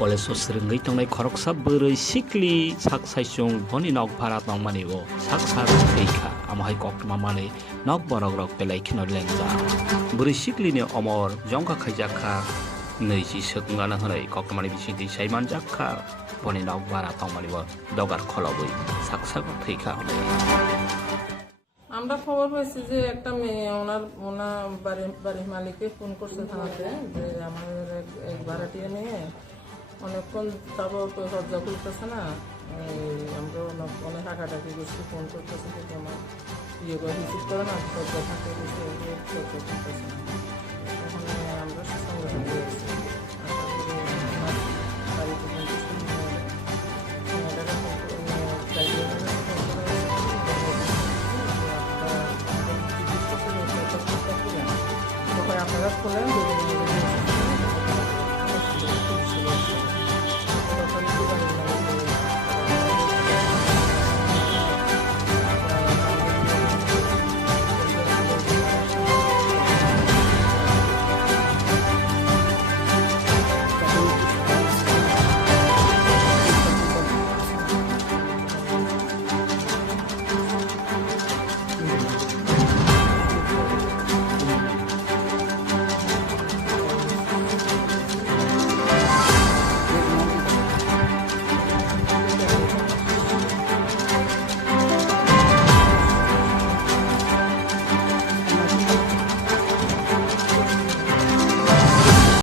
college srengei tongnai Khoroksa bwrwi sikli saksaisung boni nok bhara tongmani bo saksak thwikha amahai koktoma mani nok borok rok belai kheno lengja bwrwi sikli ni omor jongka khaijakha neiji sökungana hwnai koktomani bisingti saimanjakha boni nok bhara tongmani bo dogar kholobui saksak thwikha আমরা খবর পাইছি যে একটা মেয়ে ওনার বাড়ির মালিককে phone করছে থানাতে যে আমাদের এক ভাড়াটিয়া নিয়ে অনেকক্ষণ তারপর তো দরজা খুলতেছে না, আমরা অনেক হাঁটাটাকি করছি, ফোন করতেছে কিন্তু আমার ইয়ে রিসিভ করে না, দরজা থাকে দরজা খুলতেছে না।